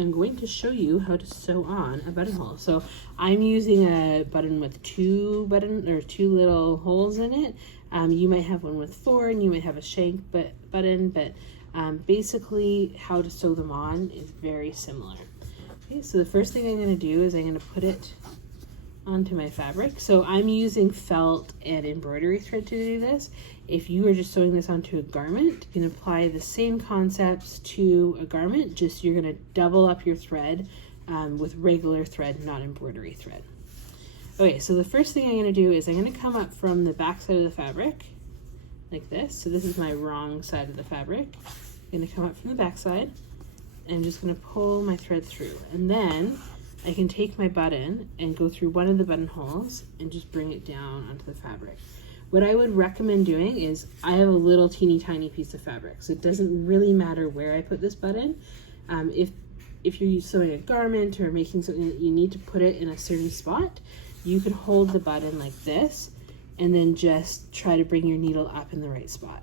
I'm going to show you how to sew on a buttonhole. So I'm using a button with two little holes in it. You might have one with 4, and you might have a shank button, but basically how to sew them on is very similar. Okay, so the first thing I'm going to do is I'm going to put it onto my fabric. So I'm using felt and embroidery thread to do this. If you are just sewing this onto a garment, you can apply the same concepts to a garment, just you're going to double up your thread with regular thread, not embroidery thread. Okay, so the first thing I'm going to do is I'm going to come up from the back side of the fabric like this. So this is my wrong side of the fabric. I'm going to come up from the back side, and I'm just going to pull my thread through, and then I can take my button and go through one of the buttonholes and just bring it down onto the fabric. What I would recommend doing is, I have a little teeny tiny piece of fabric, so it doesn't really matter where I put this button. If you're sewing a garment or making something that you need to put it in a certain spot, you can hold the button like this and then just try to bring your needle up in the right spot.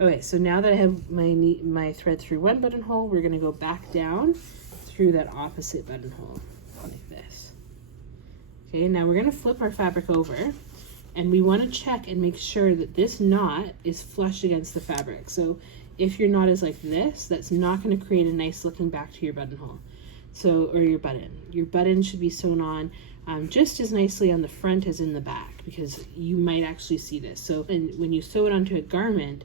Okay, so now that I have my thread through one buttonhole, we're going to go back down through that opposite buttonhole like this. Okay, now we're going to flip our fabric over, and we want to check and make sure that this knot is flush against the fabric. So if your knot is like this, that's not going to create a nice looking back to your buttonhole. Or your button. Your button should be sewn on just as nicely on the front as in the back, because you might actually see this. So when you sew it onto a garment,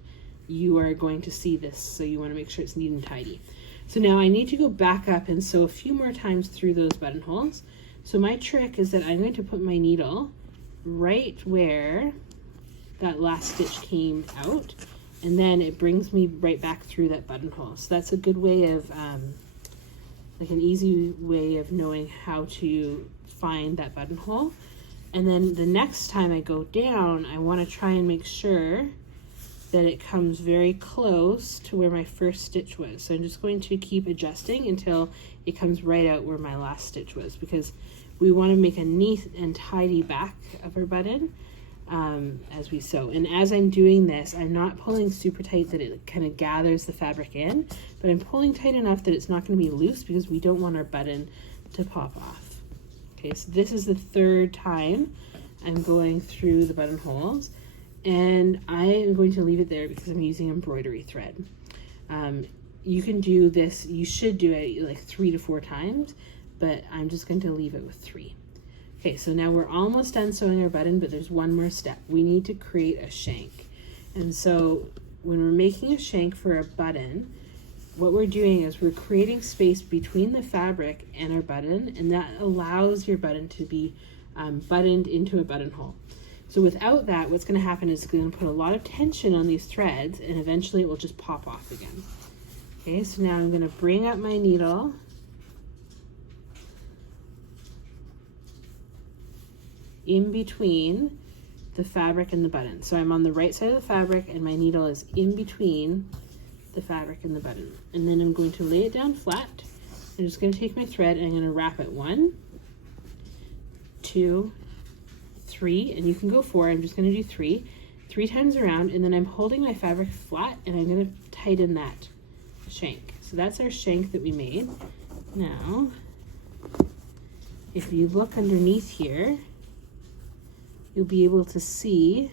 you are going to see this, so you want to make sure it's neat and tidy. So now I need to go back up and sew a few more times through those buttonholes. So my trick is that I'm going to put my needle right where that last stitch came out, and then it brings me right back through that buttonhole. So that's a good way of, like an easy way of knowing how to find that buttonhole. And then the next time I go down, I want to try and make sure that it comes very close to where my first stitch was. So I'm just going to keep adjusting until it comes right out where my last stitch was, because we want to make a neat and tidy back of our button as we sew. And as I'm doing this, I'm not pulling super tight that it kind of gathers the fabric in, but I'm pulling tight enough that it's not going to be loose, because we don't want our button to pop off. Okay, so this is the third time I'm going through the buttonholes, and I am going to leave it there because I'm using embroidery thread. You can do this, you should do it like 3 to 4 times, but I'm just going to leave it with 3. Okay, so now we're almost done sewing our button, but there's one more step. We need to create a shank. And so when we're making a shank for a button, what we're doing is we're creating space between the fabric and our button, and that allows your button to be buttoned into a buttonhole. So without that, what's going to happen is it's going to put a lot of tension on these threads, and eventually it will just pop off again. Okay, so now I'm going to bring up my needle in between the fabric and the button. So I'm on the right side of the fabric, and my needle is in between the fabric and the button. And then I'm going to lay it down flat. I'm just going to take my thread and I'm going to wrap it 1, 2, 3, and you can go 4. I'm just going to do 3 times around, and then I'm holding my fabric flat, and I'm going to tighten that shank. So that's our shank that we made. Now, if you look underneath here, you'll be able to see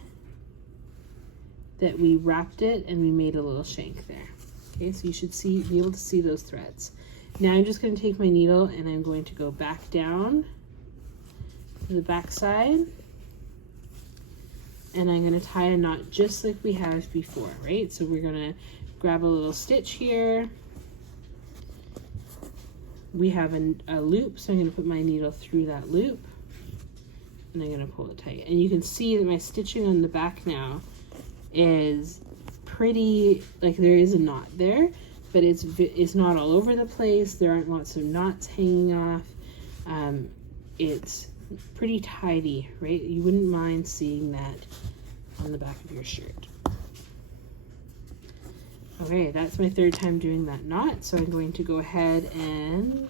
that we wrapped it and we made a little shank there. Okay, so you should be able to see those threads. Now I'm just going to take my needle and I'm going to go back down to the back side, and I'm going to tie a knot just like we have before, right? So we're going to grab a little stitch here. We have a loop, so I'm going to put my needle through that loop, and I'm going to pull it tight. And you can see that my stitching on the back now is pretty, like there is a knot there, but it's not all over the place. There aren't lots of knots hanging off. It's pretty tidy, right? You wouldn't mind seeing that on the back of your shirt. Okay, that's my third time doing that knot, so I'm going to go ahead and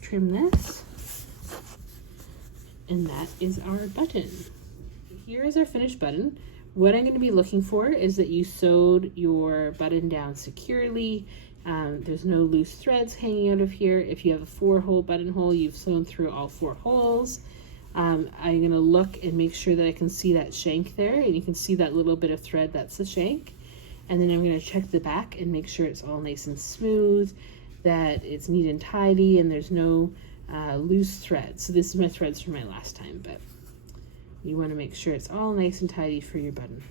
trim this, and that is our button. Here is our finished button. what I'm going to be looking for is that you sewed your button down securely. There's no loose threads hanging out of here. If you have a 4-hole buttonhole, you've sewn through all 4 holes. I'm going to look and make sure that I can see that shank there, and you can see that little bit of thread, that's the shank. And then I'm going to check the back and make sure it's all nice and smooth, that it's neat and tidy, and there's no loose threads. So this is my threads from my last time, but you want to make sure it's all nice and tidy for your button.